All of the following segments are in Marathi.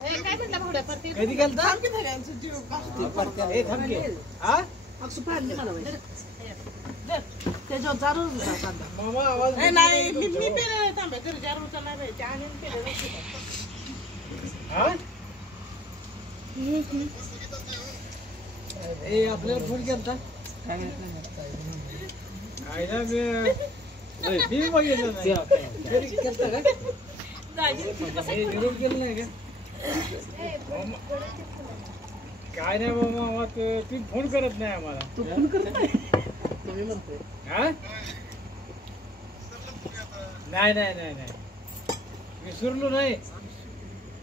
कधी गेलता हे थांबके हा त्याच्यावर चालू मामा आवाज नाही मी पेले थांबे घरी जारूचा नाही बाई आणि पेले हा ए आपल्याला फोन केलता आयला मी बघितलं नाही घरी केलता का निरोप केलं नाही का काय नाही बाबा तू फोन करत नाही आम्हाला तू फोन करत नाही हा नाही नाही नाही नाही विसरलो नाही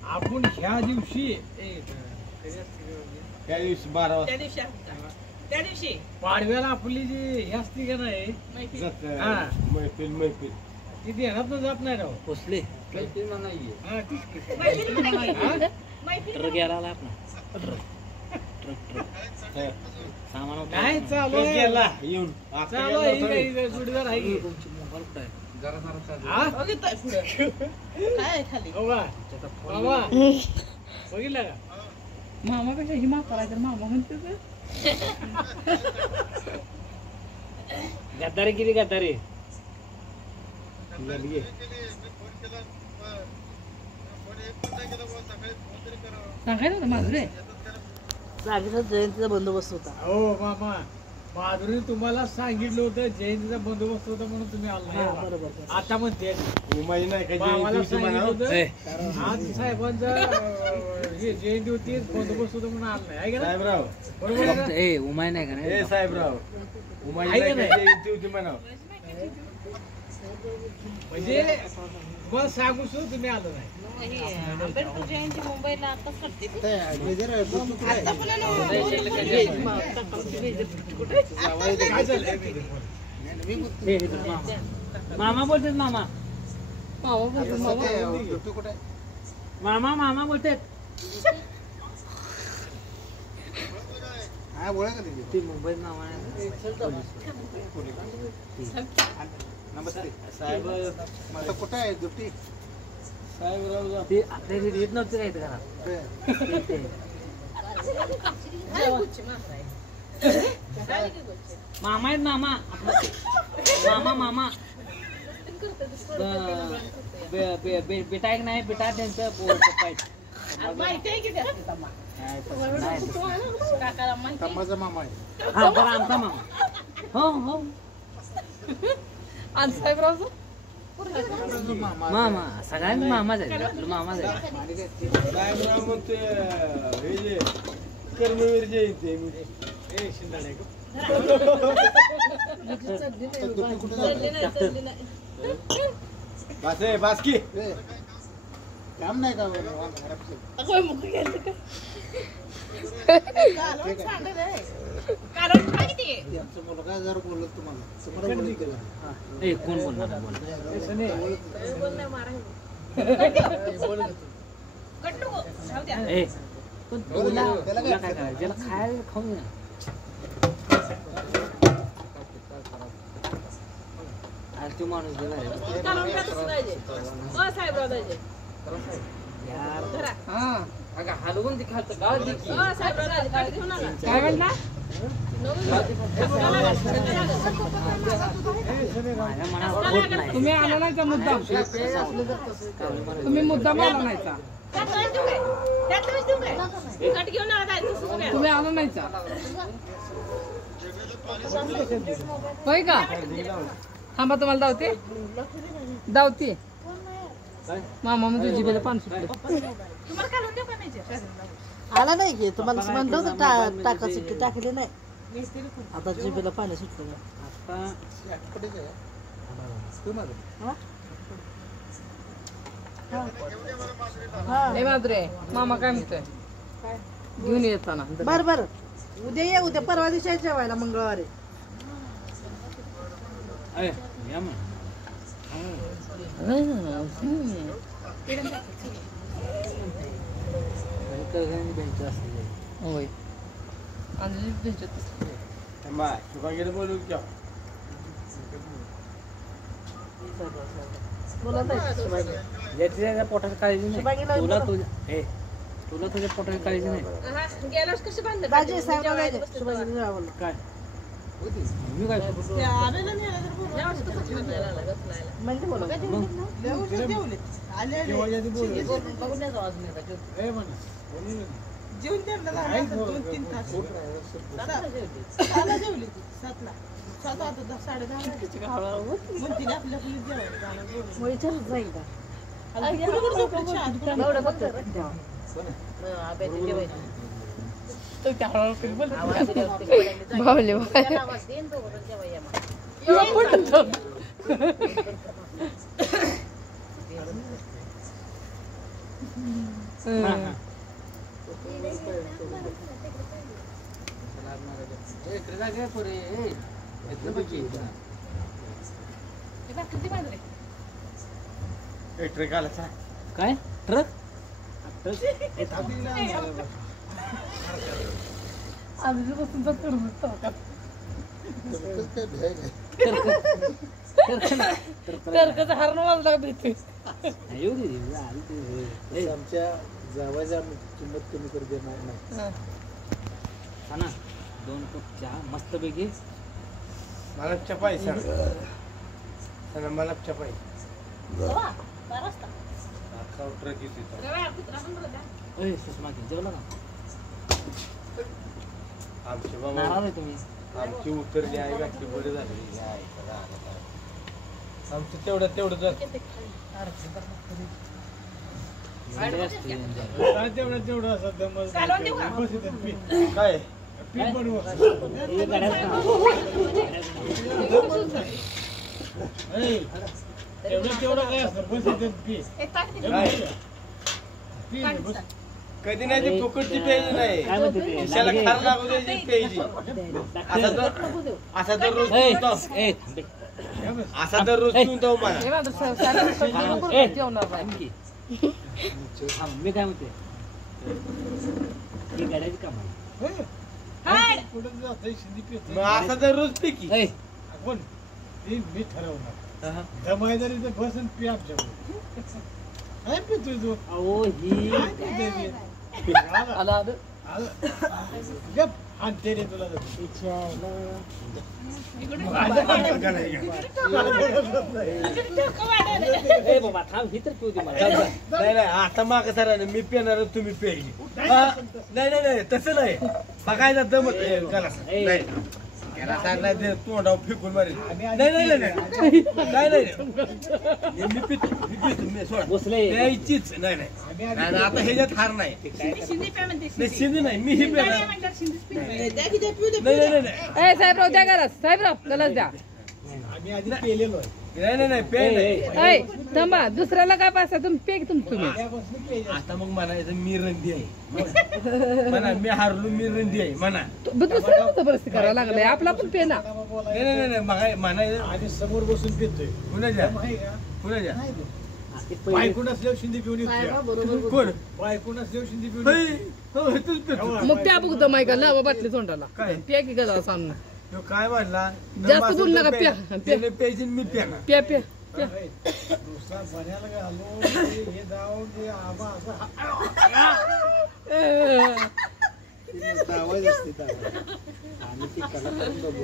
आपण ह्या दिवशी त्या दिवशी 12 वाजता त्या दिवशी पाडव्याला आपली जी हे असती का नाही हा मैफिल ती ध्यानात न जात नाही राव पोचले ट्रक गेला सामान नाही चालू गेला येऊन चालू आहे जुडीदार आहे की? हा? काय खाली हो का? बाबा बघितलं का मामापेक्षा ही म्हातारा तर मामा म्हणते गद्दारी किती गद्दारी सांगायचं होतं माझं रे जागेचा जयंतीचा बंदोबस्त होता हो मामा माधुरी तुम्हाला सांगितलं होतं जयंतीचा बंदोबस्त होता म्हणून तुम्ही आला नाही बा. बरोबर आता म्हणते उमाई नाही का मामाला दिवशी म्हणा सांगितलं होतं आज साहेबांचा हे जयंती होती बंदोबस्त होता म्हणून आला नाही आहे का नाही? साहेबराव बरोबर आहे का? ए उमाय नाही का ए साहेबराव उमाई आहे का नाही का नाही? जयंती होती म्हणा म्हणजे तुम्हाला सांगू सुद्धा तुम्ही आलो नाही आंबेडकर जयंती मुंबईला आताच करते काय झालं मामा बोलतात मामा मामा मामा बोलतात ते मुंबईत मामा नमस्ते साहेब माझं कुठं आहे दुटी साहेबराव ते आपल्या रेट नव्हते काय घरात मामा आहेत मामा मामा मामा बेटा एक नाही बेटा त्यांचं माहिती आहे की काकाला माहिती माझा मामा आहे हा बरं आमचा मामा हो हो आणि साहेबराव मामा सगळ्यांनी मामाच आहे आपलं मामाच आहे साहेबराव मग ते हे जे कर्मवीर जयंती ए शिंदाडे बास आहे बासकी काम नाही का कारण काय ते मुलगा जर बोलत तुम्हाला ए कोण बोलणार बोल ए पण तुला काय करायचं त्याला खायला खाऊन घ्या आज तू माणूस हलवून ते खात गाव काय म्हणला तुम्ही आला नाही का मुद्दाम तुम्ही मुद्दाम आला नाही का तुम्ही आला नाही का होय का थांबा तुम्हाला धावते धावते मामा म्हणजे जिभेला पान सुटलं आला नाही की तुम्हाला म्हणलं होतं टाका सुट्टी टाकली नाही आता जिभेला पाणी सुटलं ए माधुरे मामा काय म्हणतोय घेऊन येताना बर बर उद्या ये उद्या परवा दिवशी जेवायला मंगळवारी होय बोलू क्या बोला पोटात काळजी नाही तुला तुझ्या तुला तुझ्या पोटात काळजी नाही गेल्यावर कशी बांधलं बाजी साहेब सुभाषजी बोलला काय होती. मी काय म्हणजे बोला जेवण त्यांना झालं 2-3 तास साला जेवली ती 7ला 7 आता 10:30 मग तिने आपल्या जेवण विचारत जाईल का भावले ट्रेक आला काय ट्रक आम्ही बसून तर करू कसं काय भ्याय काय? तरकचा हार वाजला भीती येऊ दे तसं आमच्या जावायला आम्ही किंमत कमी करू देणार नाही. ना 2 कप चहा मस्त पैकी मला चपाई सांग मला चपाई ट्रक येते सुषमा जेवला का आमचे बाबा नाराज आहे तुम्ही आमची उतरली आहे घातली बरी झाली आमचं तेवढं जात तेवढं असं काय पीठ बनवू तेवढं काय असतं बस पीठ कधी नाही ती फुकटची प्यायची नाही काय म्हणते ते खिशाला खार लागू द्यायची प्यायची असा तर रोज पितो. असा तर रोज पितो मला जेवणार नाही मी काय म्हणते ही गाड्याची काम मग असा तर रोज पिकी कोण मी ठरवणार जमायदारी तर बसून पी आमच्याकडे काय पितोय तू अहो ही आला गप आणते रे तुला ए बाबा थांब ही तर पिऊ दे मला नाही आता माग सरा मी पेणार तुम्ही पेली नाही तसं नाही बघायला जमत नाही सांगणार ते तोंडावर फेकून मारेल नाही मी पितो बसले प्यायचीच नाही आता ह्याच्यात हार नाही शिंदे नाही मी ही पेणार नाही साहेबराव द्या गरज साहेबराव गरज द्या आम्ही आधी पेलेलो नाही पे ऐ थांबा दुसऱ्याला काय पासा तुम्ही पेक तुम्ही आता मग म्हणायचं मी रंदी आहे म्हणा मी हारलो मी रंदी आहे म्हणा दुसऱ्याला जबरदस्ती करायला लागलाय आपला पण पे ना नाही म्हणायचं आधी समोर बसून पेतोय कुणाच्या बायको नसल्यावर शिंदे पिऊन येतो कोण बायको नसल्यावर शिंदे पिऊन मग त्या बघतो मायका लावा बाटली तोंडाला काय? प्या की गजा सामना काय म्हणला जास्त बोलू नका, प्या. प्यायची मी प्या प्या प्या प्या दुसरा बन्याला घालून हे जाऊन ते आबा असं जावायच असते दावा. आम्ही ती कला करून बघू.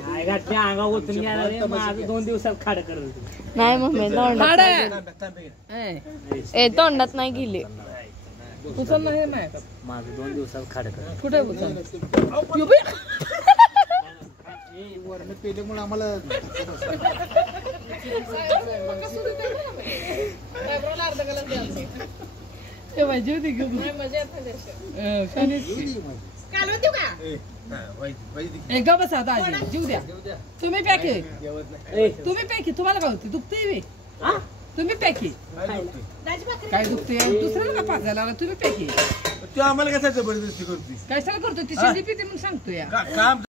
अंगा ओतून गेला रे माझं 2 दिवसात खाड करत नाही मम्मी तोंडात ए तोंडात नाही गेली उचल नाही माय माझं 2 दिवसात खाड करत कुठे उचल वरनं पेल्यामुळे आम्हाला जीव दे घेऊ एक बस आता आजी जीव द्या तुम्ही पॅके तुम्ही पॅके तुम्हाला काय होते दुखते तुम्ही पॅके काय दुखते दुसऱ्याला का पाचायला लागला तुम्ही पॅके तू आम्हाला कसा जबरदस्ती करतोय कशाला करतो ती शिंदी पिते म्हणून सांगतो या काम